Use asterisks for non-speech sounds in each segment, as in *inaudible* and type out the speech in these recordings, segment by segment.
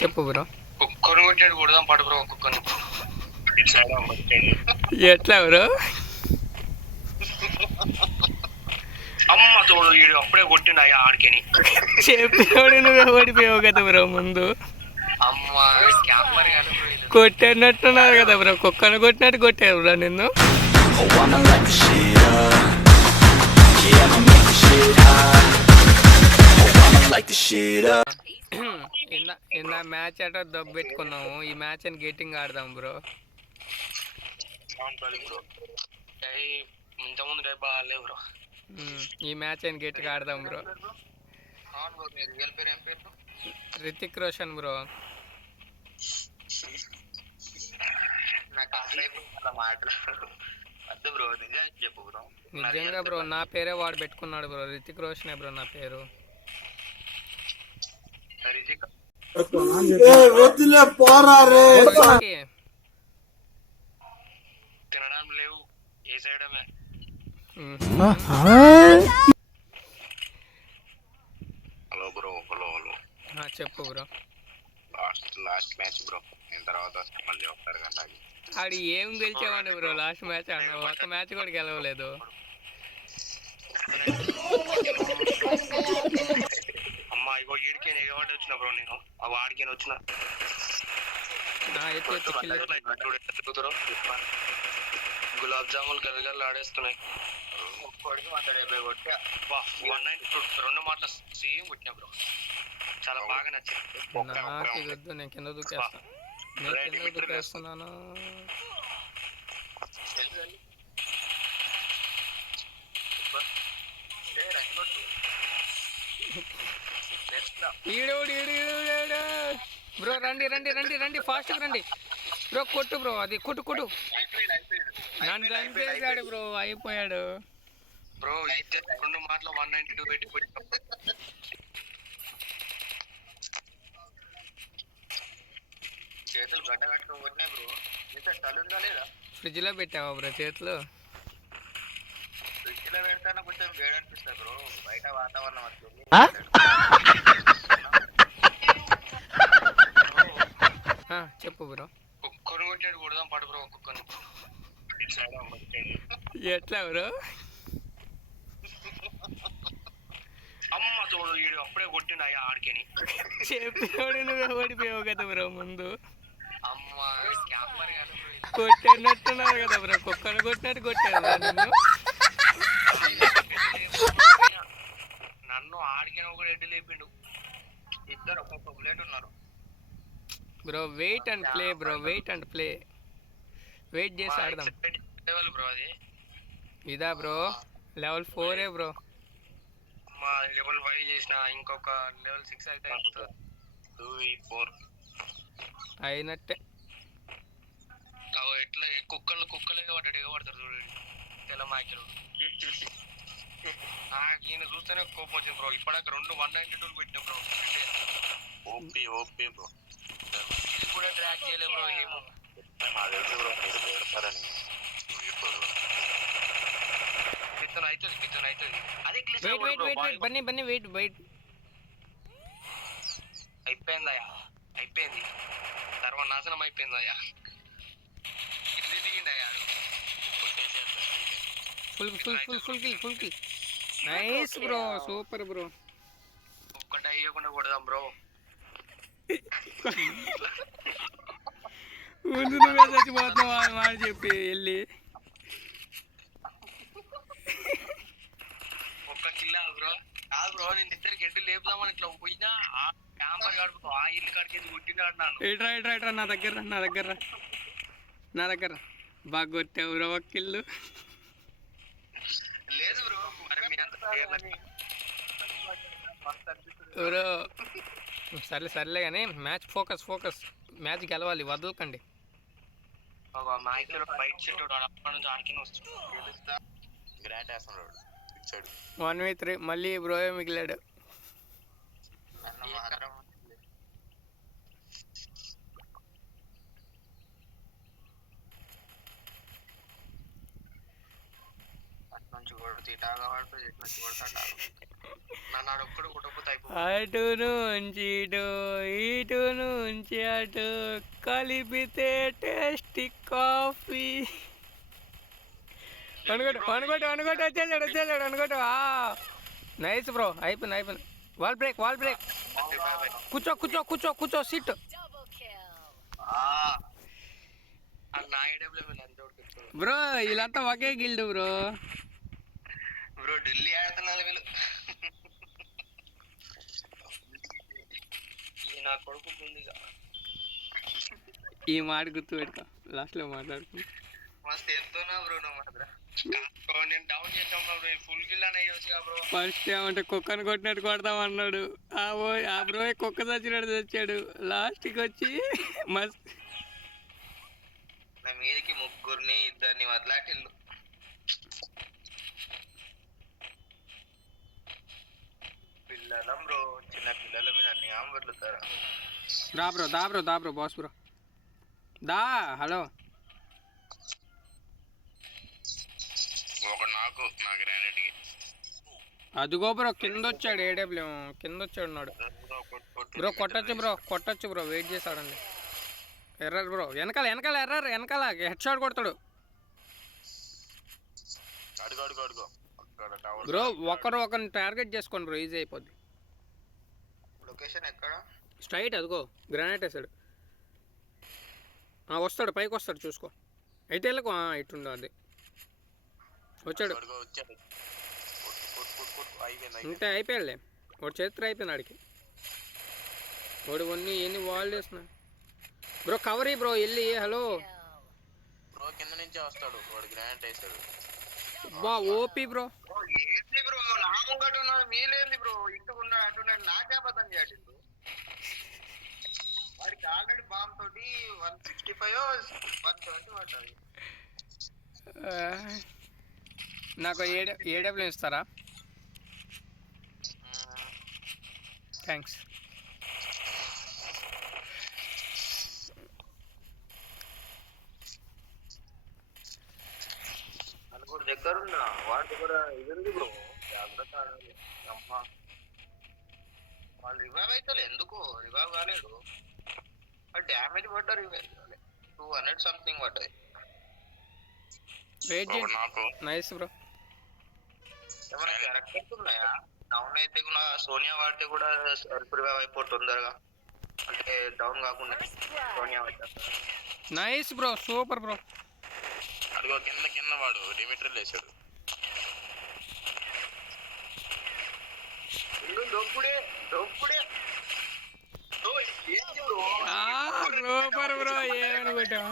చెప్పు బ్రో. కుక్కను కొట్టాడు కొడదాం పడు బ్రో కుక్కను. ఎట్లా బ్రో? అమ్మ తోడు వీడు అప్పుడే కొట్టిండు అయ్యా ఆడికని. చెప్పినోడు నువ్వు ఓడిపోయావు కదా బ్రో ముందు. అమ్మ క్యాంపర్. కొట్టినట్టున్నారు కదా బ్రో కుక్కను కొట్టినట్టు కొట్టారు బ్రో నిన్ను. Oh, I'ma light the shit up. ఇందా ఇందా మ్యాచ్ అట దబ్బెట్టుకున్నాము ఈ మ్యాచ్ అని గెట్టింగ్ ఆడదాం బ్రో. బ్రో. ఇంతకుముందు బ్రో. ఈ మ్యాచ్ అని గట్టిగా ఆడదాం బ్రో. రితిక్ రోషన్ బ్రో. నిజంగా బ్రో. నా పేరే వాడు పెట్టుకున్నాడు బ్రో. రితిక్ రోషనే బ్రో నా పేరు. తినడం లేవు ఏ సైడమే? ఉమ్. Hello bro hello hello. ఆ, చెప్పు bro. Last last match bro. నేను తర్వాత మళ్ళీ ఒకసారి గంటకి ఆడు ఏం గెలిచావండి బ్రో లాస్ట్ మ్యాచ్ అన్న? ఒక మ్యాచ్ కూడా గెలవలేదు. ఇగో ఈడికే ఎగవాడి వచ్చిన బ్రో నేను. ఆ వాడికి వచ్చిన. గులాబ్ జాములు గదగలు ఆడేస్తున్నాయి. ఒక్కడికి వంద డెబ్బై కొట్టి. వన్ నైన్ రెండు మాటలు సేమ్ కొట్టినా బ్రో. చాలా బాగా నచ్చింది. నేను కింద *laughs* బ్రో రండి రండి రండి రండి ఫాస్ట్ రండి. బ్రో కొట్టు బ్రో అది కొట్టు కొట్టు. నన్ను చంపేశాడు బ్రో అయిపోయాడు. బ్రో అయితే రెండు మాటలు వన్ నైన్టీ టూ పెట్టి చేతులు గడ్డ కొట్టినా బ్రో. ఇంత చలి ఉందా లేదా? ఫ్రిడ్జ్లో పెట్టావా బ్రో చేతులు? ఫ్రిడ్జ్లో పెడతానే కొంచెం వేడి అనిపిస్తుంది బ్రో. బయట వాతావరణం వస్తుంది ఆ, చెప్పు బ్రో. కుక్కను కొట్టాడు కొడదాం పడు బ్రో కుక్కను. ఎట్లా బ్రో? అమ్మ తోడు వీడు అప్పుడే కొట్టిండు అయ్యా ఆడికని. చెప్పినోడు నువ్వు ఓడిపోయావు కదా బ్రో ముందు. కొట్టినట్టున్నారు కదా బ్రో. కుక్కను కొట్టినట్టు కొట్టారు బ్రో నిన్ను నన్ను ఆడికిన ఒకడు ఎడ్డు లేపిండు ఇద్దరు ఒక్కొక్క ప్లేట్ ఉన్నారు bro wait and play bro wait and play wait చేసి ఆడదాం. లెవెల్ బ్రో అది. ఇదా బ్రో లెవెల్ ఫోరే బ్రో. మా లెవెల్ ఫైవ్ చేసిన ఇంకొక లెవెల్ సిక్స్ అయితే అయిపోతుంది. టూ ఫోర్ అయినట్టే. ఎట్లా కుక్కలు కుక్కలే పడ్డాడు ఎగబడతారు చూడండి తెల్ల మాయకులు. *laughs* నాకు ఈయన చూస్తేనే కోపం వచ్చింది బ్రో. ఇప్పటిదాకా రెండు వన్ నైన్టీ టూ పెట్టిన బ్రో. OP OP bro. కూడా ట్రాక్ చేయలేదు బ్రో ఏమో. నాకు తెలుసు బ్రో మీరు పెడతారని. మిథున్ అవుతుంది మిథున్ అవుతుంది. అదే glitch wait wait Bunny Bunny wait wait అయిపోయిందయ్యా అయిపోయింది. సర్వనాశనం అయిపోయిందయ్యా ఇల్లు దిగిందయ్యా full full full full kill full kill nice bro super bro ఒక్కటే అయ్యకుండా కొడదాం బ్రో ముందు నువ్వే చచ్చిపోతున్నావు అని మాట చెప్పి వెళ్ళి ఒక్క కిల్లా బ్రో కాదు బ్రో నేను ఇద్దరికి ఎడ్డు లేపుదామని ఇట్లా పోయినా ఆ క్యాంపర్ ఆ ఇల్లు కాడికి కొట్టినాడు నన్ను నా దగ్గర నా దగ్గర. నా దగ్గర. బాగా కొట్టావు బ్రో లేదు బ్రో మరి మీ అంత బ్రో సర్లే సర్లే కానీ మ్యాచ్ ఫోకస్ ఫోకస్. మ్యాచ్ గెలవాలి వదలకండి. వన్ వీ త్రీ మళ్ళీ బ్రో మిగిలాడు నన్ను మాత్రం అటు నుంచి ఇటు నుంచి అటు నుంచి ఇటు మంచి అటు కలిపితే టేస్టీ కాఫీ అనుకోటు అనుకోటు అనుకోటు వచ్చేసాడు వచ్చేసాడు అనుకోటు నైస్ బ్రో అయిపోయింది అయిపోయింది. వాల్ బ్రేక్ వాల్ బ్రేక్ కూర్చో కూర్చో కూర్చో కూర్చో సీట్ బ్రో వీళ్ళంతా ఒకే గిల్డ్ బ్రో బ్రో ఢిల్లీ ఆడుతున్నారు వీళ్ళు ఈ నా కొడుకు ముందుగా ఈ మాట గుర్తు పెట్టుకో. లాస్ట్లో మాట్లాడుకుంటా మస్తు ఎత్తున్నా బ్రో నువ్వు మాత్రం. నేను డౌన్ చేసాం బ్రో ఫుల్ కిల్ అని అయ్యొచ్చుగా బ్రో. ఫస్ట్ ఏమంటే కుక్కను కొట్టినట్టు కొడతాం అన్నాడు. ఆ ఓ ఆ బ్రో కుక్క చచ్చినట్టు తెచ్చాడు లాస్ట్కి వచ్చి మస్త్ నా మీదకి ముగ్గురిని ఇద్దరిని వదిలాటిల్లు. పిల్లలం బ్రో చిన్న పిల్లల మీద అన్ని ఆమె వదులుతారా దా బ్రో దా బ్రో దా బ్రో బాస్ బ్రో. దా హలో. ఒక నాకు నా గ్రానైట్కి అదిగో బ్రో కింద వచ్చాడు ఏడబ్ల్యూ కింద వచ్చాడు ఉన్నాడు బ్రో కొట్టచ్చు బ్రో కొట్టచ్చు బ్రో వెయిట్ చేశాడండి. ఎర్రర్ బ్రో వెనకాల వెనకాల ఎర్రర్ వెనకాల హెడ్ షాట్ కొడతాడు. బ్రో ఒకరు ఒకరిని టార్గెట్ చేసుకోండి బ్రో ఈజీ అయిపోద్ది. లొకేషన్ ఎక్కడ? స్ట్రైట్ అదిగో గ్రానైట్ వేసాడు. ఆ, వస్తాడు పైకి వస్తాడు చూసుకో. అయితే వెళ్ళకు ఆ, ఇటుండు అది. వచ్చాడు. ఇంతే అయిపోయాడులే. వాడు చరిత్ర అయిపోయింది ఆడికి. వాడు కొన్ని ఎన్ని వాల్ వేస్తున్నాడు బ్రో కవరీ బ్రో వెళ్ళి హలో. బ్రో కింద నుంచే వస్తాడు. వాడు గ్రానైట్ వేసాడు. బా ఓపీ బ్రో. ఏంది బ్రో? నా ముంగట ఉన్నాడు మీలేంది బ్రో? ఇటు ఉన్నాడు అటు ఉన్నాడు నాకే అబద్ధం చేయడు వాడికి ఆల్రెడీ బాంబ్ తోటి one sixty five one twenty పడ్డది నాకు ఏడ ఏడబ్ల్యూ ఇస్తారా? థ్యాంక్స్ నలుగురు దగ్గర వాడి దగ్గర ఇది ఉంది బ్రో జాగ్రత్త ఆడాలి అమ్మా. వాళ్ళు రివైవ్ అవుతారు ఎందుకు? రివైవ్ కాలేదు. డ్యామేజ్ పడ్డా రివైవ్ కాలేదు టూ హండ్రెడ్ సంథింగ్ పడ్డాయి. వెయిట్ చేయండి నైస్ బ్రో ఏమైనా క్యారెక్టర్స్ ఉన్నాయా? డౌన్ అయితే కూడా సోనియా వాడితే కూడా సెల్ఫ్ రివైవ్ అయిపోతుంది తొందరగా. అంటే డౌన్ కాకుండా సోనియా వాడితే నైస్ బ్రో సూపర్ బ్రో అదిగో కింద కింద వాడు. డిమిట్రల్ వేసాడు సూపర్ బ్రో? ఏమనుకుంటాం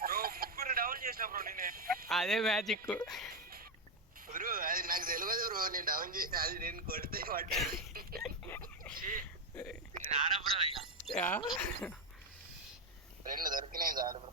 బ్రో ముగ్గురు డౌన్ చేసా బ్రో నేనే అదే మ్యాజిక్. బ్రో అది నాకు తెలియదు బ్రో నేను డౌన్ చేసి అది నేను కొడితే రెండు దొరికినాయి చాలు బ్రో.